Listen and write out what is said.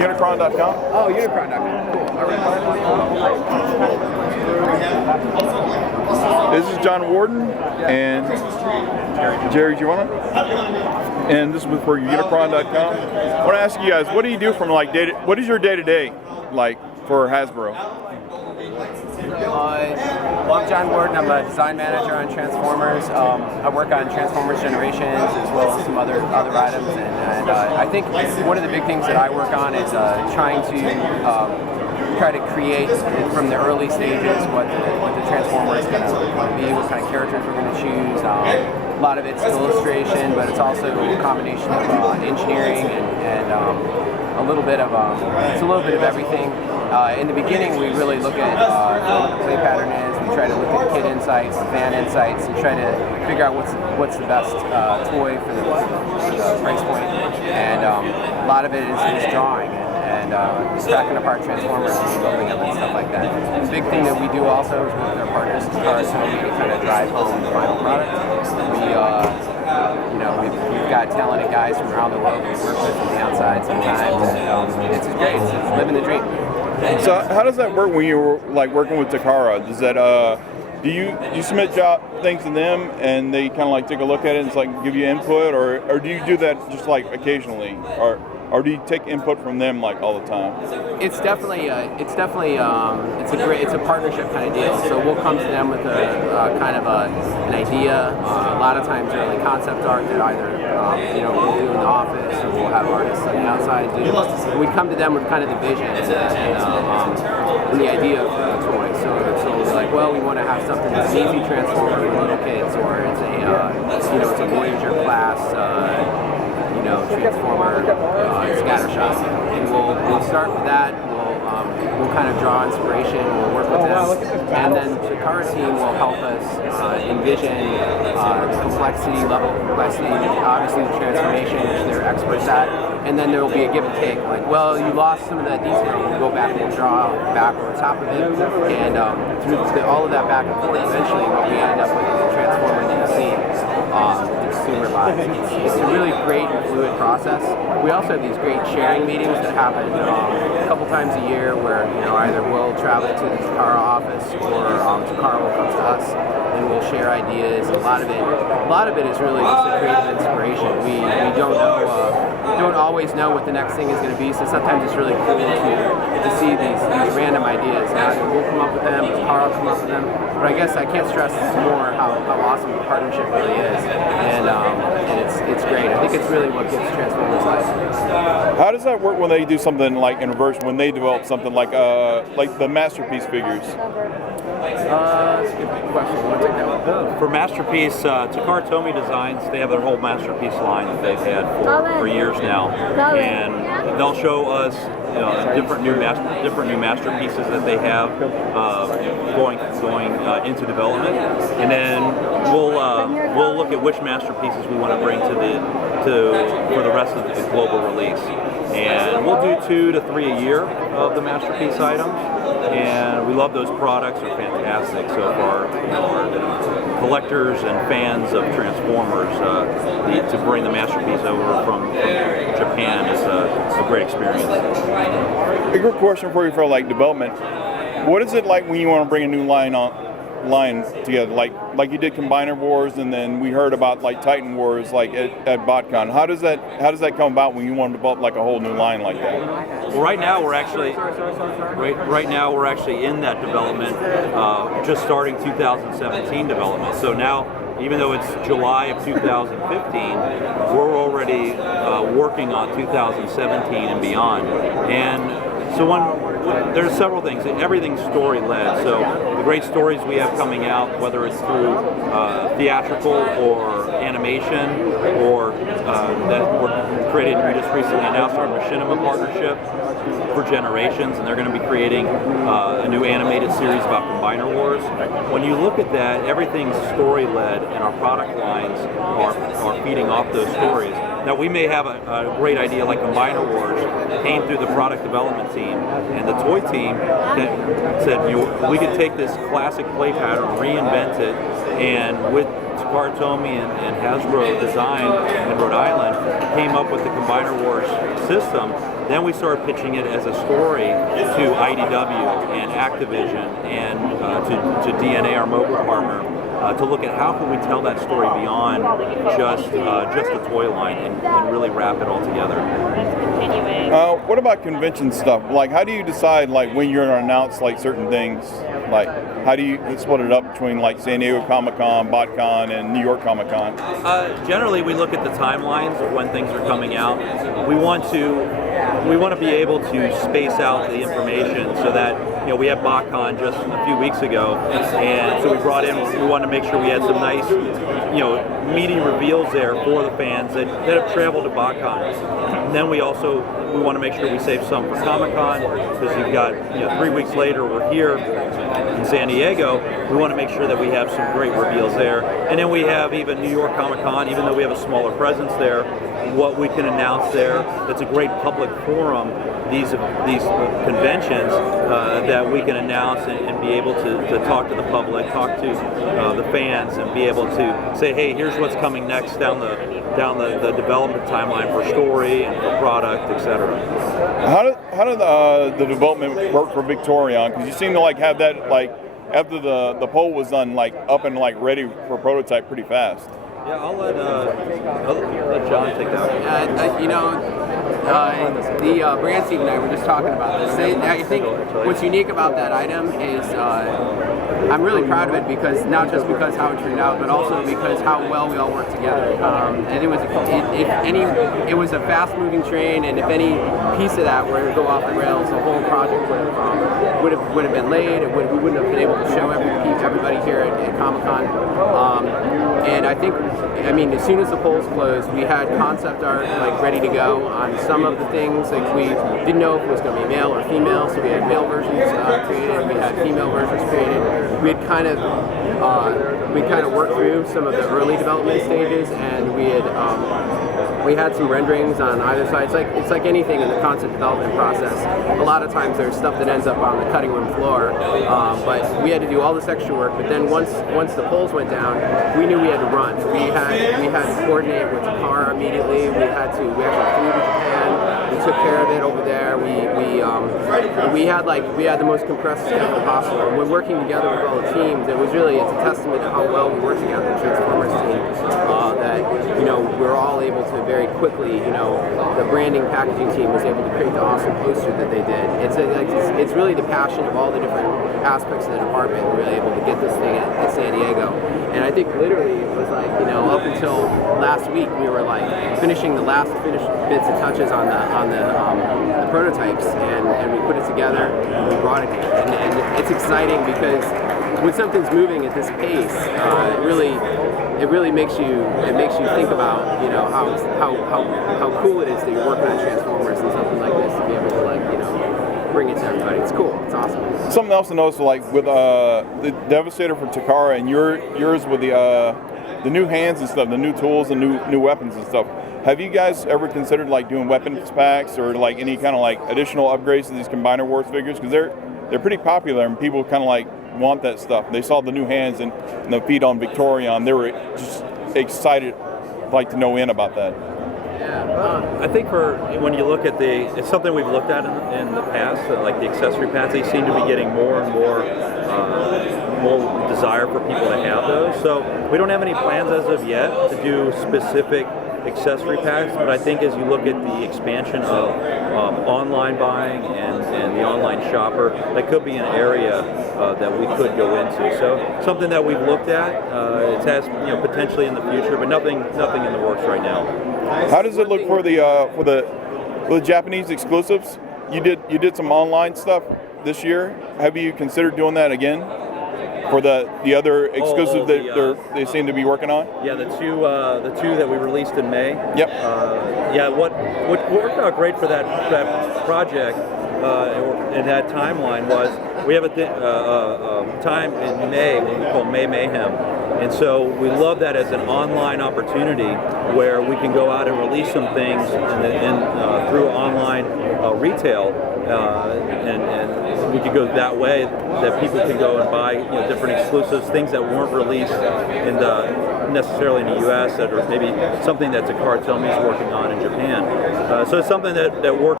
Unicron.com? Oh, Unicron.com. Cool. All right. This is John Warden and Jerry Giovanna. And this is for Unicron.com. I want to ask you guys, what do you do from like what is your day-to-day like for Hasbro? Well, I'm John Warden. I'm a design manager on Transformers. I work on Transformers Generations as well as some other items, and I think one of the big things that I work on is trying to try to create from the early stages what the Transformer is going to be, what kind of characters we're going to choose. A lot of it's illustration, but it's also a combination of engineering and a little bit of everything. In the beginning, we really look at what the play pattern is. We try to look at kid insights, fan insights, and try to figure out what's the best toy for the price point. And a lot of it is drawing and cracking apart Transformers and building them and stuff like that. The big thing that we do also is work with our partners as far as how we can kind of drive home the final product. We've got talented guys from around the world we work with from the outside sometimes, and it's great. It's living the dream. So how does that work when you're like working with Takara? Does that do you submit things to them and they kind of like take a look at it and it's like give you input, or do you do that just like occasionally, or do you take input from them like all the time? It's definitely it's a partnership kind of deal. So we'll come to them with a kind of an idea. A lot of times early concept art that either we'll do in the office or we'll have artists on the outside do. We come to them with kind of the vision and the idea of the toy. So we'll be like, well, we want to have something that's an easy transformer for little kids, or it's a it's a Voyager class. Transformer scattershot, and we'll start with that. We'll kind of draw inspiration. We'll work with them, and then the Takara team will help us envision the complexity, obviously the transformation, which they're experts at, and then there will be a give and take. Like, well, you lost some of that detail. We'll go back and draw back over top of it, and through all of that back and forth, eventually what we end up with is a transformer that you see. Consumer buys. It's a really great and fluid process. We also have these great sharing meetings that happen a couple times a year where either we'll travel to the Takara office or Takara will come to us and we'll share ideas. A lot of it is really just a creative inspiration. We don't always know what the next thing is going to be, so sometimes it's really cool to see these random ideas. Now we'll come up with them, Takara will come up with them, but I guess I can't stress more how awesome the partnership really is, and it's great. I think it's really what gives Transformers life. How does that work when they do something like Inversion, when they develop something like the Masterpiece figures? That's a good question. You want to take that one? For Masterpiece, Takara Tomy Designs, they have their whole Masterpiece line that they've had for years now, and they'll show us different new masterpieces that they have going into development, and then we'll look at which masterpieces we want to bring for the rest of the global release, and we'll do 2 to 3 a year of the masterpiece items, and we love those products. They're fantastic so far. Our collectors and fans of Transformers, to bring the masterpiece over from Japan is a great experience. A good question for you for like development. What is it like when you want to bring a new line together, like you did Combiner Wars, and then we heard about like Titan Wars like at BotCon? How does that come about when you want to develop like a whole new line like that? Well, right now we're actually in that development, just starting 2017 development. So now, even though it's July of 2015, we're already working on 2017 and beyond. And so there's several things. Everything's story-led. So the great stories we have coming out, whether it's through theatrical or animation, or that we're creating, we just recently announced our Machinima partnership for Generations, and they're going to be creating a new animated series about Combiner Wars. When you look at that, everything's story-led, and our product lines are feeding off those stories. Now, we may have a great idea like Combiner Wars came through the product development team, and the toy team said we could take this classic play pattern, reinvent it, and Takara Tomy and Hasbro designed in Rhode Island came up with the Combiner Wars system, then we started pitching it as a story to IDW and Activision and to DNA, our mobile partner, to look at how can we tell that story beyond just the toy line and really wrap it all together. What about convention stuff? Like, how do you decide like when you're going to announce like certain things? Like, how do you split it up between like San Diego Comic-Con, BotCon, and New York Comic-Con? Generally, we look at the timelines of when things are coming out. We want to be able to space out the information so that, we had BotCon just a few weeks ago, and so we wanted to make sure we had some nice, meaty reveals there for the fans that have traveled to BotCon. And then we want to make sure we save some for Comic-Con, because you've got, 3 weeks later we're here in San Diego. We want to make sure that we have some great reveals there. And then we have even New York Comic-Con, even though we have a smaller presence there, what we can announce there. That's a great public forum, these conventions that we can announce and be able to talk to the public, talk to the fans, and be able to say, hey, here's what's coming next down the development timeline for story and for product, etc. How did the development work for Victorion? Because you seem to like have that like after the poll was done, like up and like ready for prototype pretty fast. Yeah, I'll let John take that. The brand team and I were just talking about this. I think what's unique about that item is I'm really proud of it, because not just because how it turned out, but also because how well we all worked together. And it was a fast-moving train, and if any piece of that were to go off the rails, the whole project would have been late. We wouldn't have been able to show everybody here at Comic-Con. And I think, as soon as the polls closed, we had concept art like ready to go on some of the things. Like, we didn't know if it was going to be male or female, so we had male versions created, we had female versions created. We had kind of worked through some of the early development stages, and we had some renderings on either side. It's like anything in the concept development process. A lot of times there's stuff that ends up on the cutting room floor, but we had to do all this extra work. But then once the polls went down, we knew we had to run. We had to coordinate with Takara immediately. We actually flew to Japan. We took care of it over there. We had the most compressed schedule possible. And when working together with all the teams, it's a testament to how well we work together, the Transformers team, that we're all able to very quickly, the branding packaging team was able to create the awesome poster that they did. It's really the passion of all the different aspects of the department who were really able to get this thing at San Diego. And I think literally it was like, up until last week we were like finishing the last finished bits and touches on the prototypes, and we put it together and we brought it here. And it's exciting because when something's moving at this pace, it really makes you think about how cool it is that you're working on Transformers and something like this, to be able to bring it to everybody. It's cool. It's awesome. Something else to notice, like with the Devastator from Takara and yours with the new hands and stuff, the new tools and new weapons and stuff. Have you guys ever considered like doing weapons packs or like any kind of like additional upgrades to these Combiner Wars figures? Because they're pretty popular and people kind of like want that stuff. They saw the new hands and the feet on Victorion. They were just excited, like to know about that. I think when you look at it's something we've looked at in the past, like the accessory packs, they seem to be getting more and more desire for people to have those. So we don't have any plans as of yet to do specific accessory packs, but I think as you look at the expansion of online buying and the online shopper, that could be an area that we could go into. So something that we've looked at. It has potentially in the future, but nothing in the works right now. How does it look for the Japanese exclusives? You did some online stuff this year. Have you considered doing that again for the other exclusives they seem to be working on? Yeah, the two that we released in May. Yep. What worked out great for that project and that timeline was we have a time in May what we call May Mayhem, and so we love that as an online opportunity where we can go out and release some things through online retail, and we could go that way, that people can go and buy different exclusives, things that weren't released necessarily in the U.S. or maybe something that Takara Tomi's working on in Japan. So it's something that works